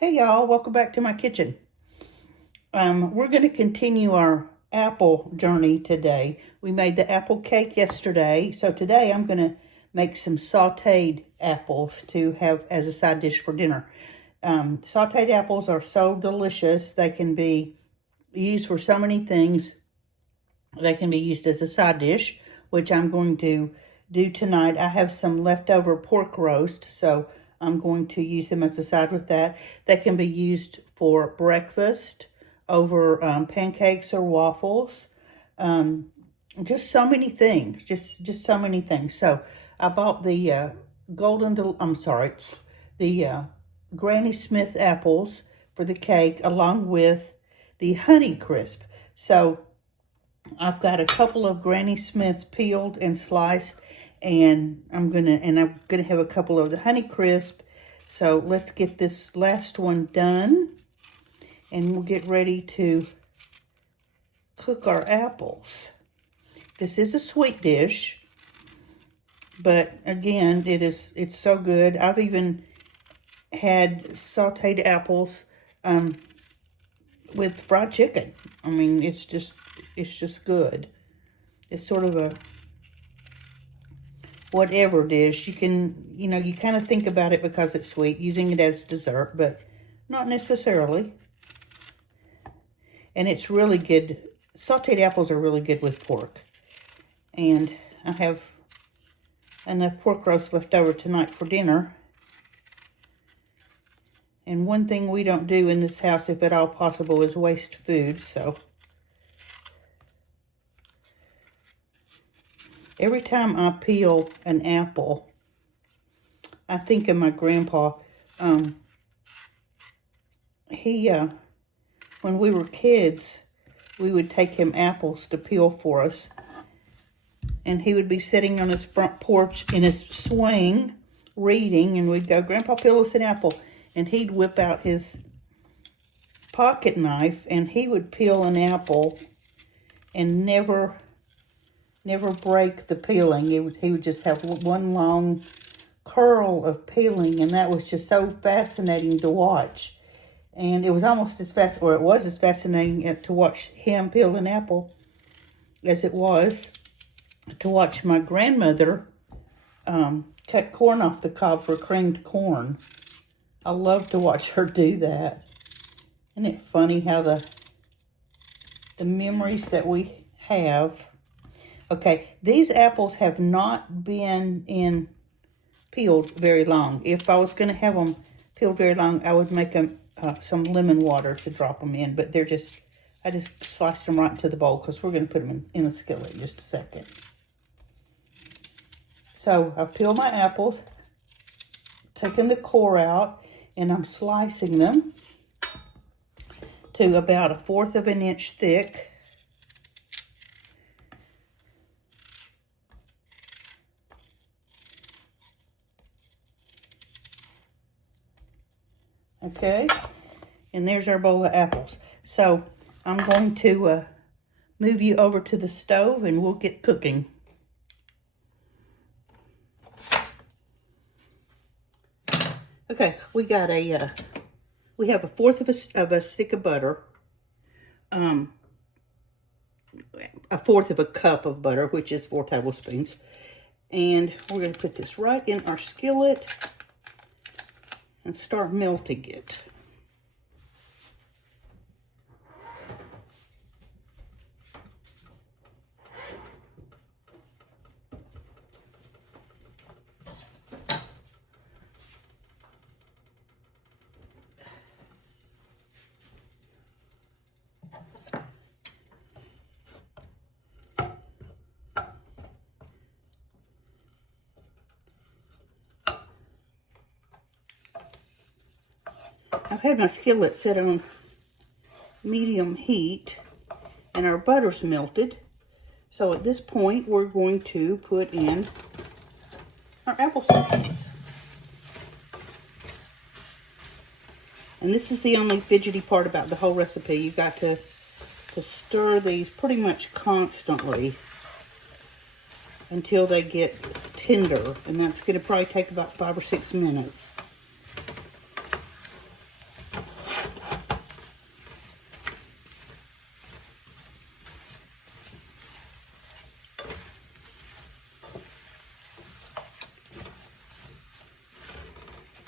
Hey y'all, welcome back to my kitchen. We're going to continue our apple journey today. We made the apple cake yesterday, so today I'm going to make some sauteed apples to have as a side dish for dinner. Sauteed apples are so delicious. They can be used for so many things. They can be used as a side dish, which I'm going to do tonight. I have some leftover pork roast, so I'm going to use them as a side with that. They can be used for breakfast, over pancakes or waffles. Just so many things. Just so many things. So I bought the Granny Smith apples for the cake, along with the Honey Crisp. So I've got a couple of Granny Smiths peeled and sliced, and I'm gonna have a couple of the Honey Crisp. So let's get this last one done, and we'll get ready to cook our apples. This is a sweet dish, but again, it's so good. I've even had sauteed apples with fried chicken. I mean, it's just good. It's sort of a whatever dish. You can, you kind of think about it because it's sweet, using it as dessert, but not necessarily. And it's really good. Sauteed apples are really good with pork. And I have enough pork roast left over tonight for dinner. And one thing we don't do in this house, if at all possible, is waste food. So every time I peel an apple, I think of my grandpa. When we were kids, we would take him apples to peel for us. And he would be sitting on his front porch in his swing, reading, and we'd go, "Grandpa, peel us an apple." And he'd whip out his pocket knife, and he would peel an apple and never break the peeling. He would just have one long curl of peeling, and that was just so fascinating to watch. And it was almost as fascinating to watch him peel an apple as it was to watch my grandmother cut corn off the cob for creamed corn. I love to watch her do that. Isn't it funny how the memories that we have. Okay, these apples have not been peeled very long. If I was going to have them peeled very long, I would make them some lemon water to drop them in. But I just sliced them right into the bowl because we're going to put them in the skillet in just a second. So I've peeled my apples, taken the core out, and I'm slicing them to about 1/4 of an inch thick. Okay, and there's our bowl of apples. So I'm going to move you over to the stove, and we'll get cooking. Okay, we have 1/4 of a stick of butter, 1/4 of a cup of butter, which is 4 tablespoons. And we're going to put this right in our skillet and start melting it. I've had my skillet set on medium heat, and our butter's melted. So at this point, we're going to put in our apple slices. And this is the only fidgety part about the whole recipe. You've got to stir these pretty much constantly until they get tender. And that's going to probably take about 5 or 6 minutes.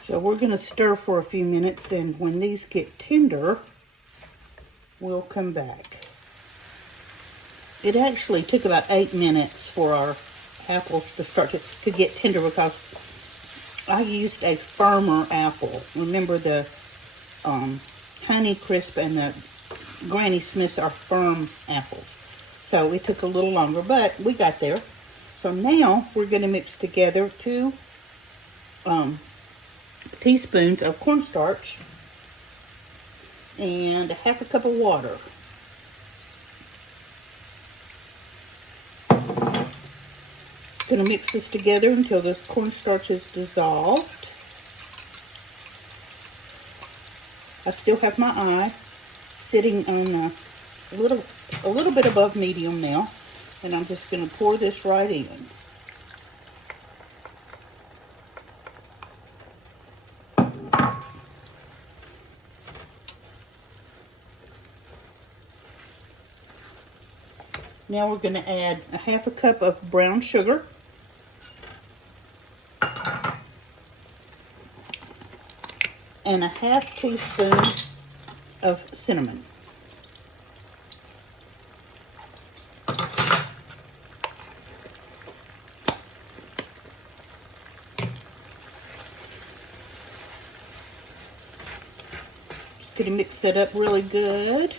So we're going to stir for a few minutes, and when these get tender, we'll come back. It actually took about 8 minutes for our apples to start to get tender because I used a firmer apple. Remember, the Honey Crisp and the Granny Smiths are firm apples. So it took a little longer, but we got there. So now we're going to mix together 2 teaspoons of cornstarch and a half a cup of water. Going to mix this together until the cornstarch is dissolved. I still have my eye sitting on a little bit above medium now, and I'm just going to pour this right in. Now we're going to add a half a cup of brown sugar. And a half teaspoon of cinnamon. Just going to mix that up really good.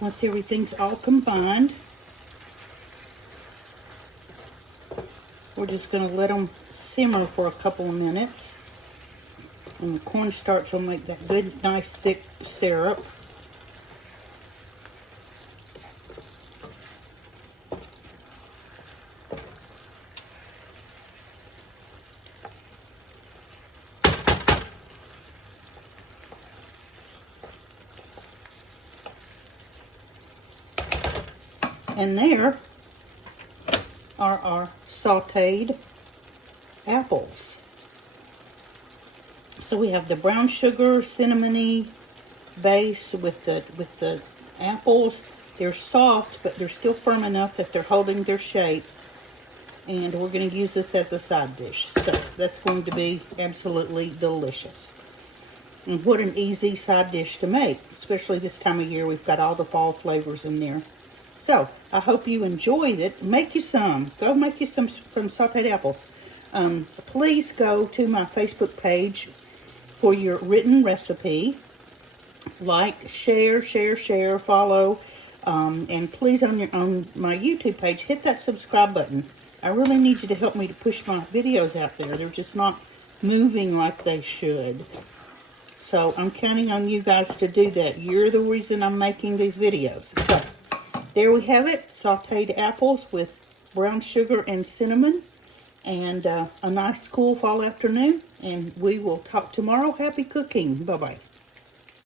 Once everything's all combined, we're just going to let them simmer for a couple of minutes. And the cornstarch will make that good, nice, thick syrup. And there are our sauteed apples. So we have the brown sugar, cinnamony base with the apples. They're soft, but they're still firm enough that they're holding their shape. And we're going to use this as a side dish. So that's going to be absolutely delicious. And what an easy side dish to make, especially this time of year. We've got all the fall flavors in there. So, I hope you enjoyed it. Make you some. Go make you some from sauteed apples. Please go to my Facebook page for your written recipe. Like, share, follow. And please, on my YouTube page, hit that subscribe button. I really need you to help me to push my videos out there. They're just not moving like they should. So, I'm counting on you guys to do that. You're the reason I'm making these videos. So, there we have it, sauteed apples with brown sugar and cinnamon, and a nice cool fall afternoon, and we will talk tomorrow. Happy cooking. Bye-bye.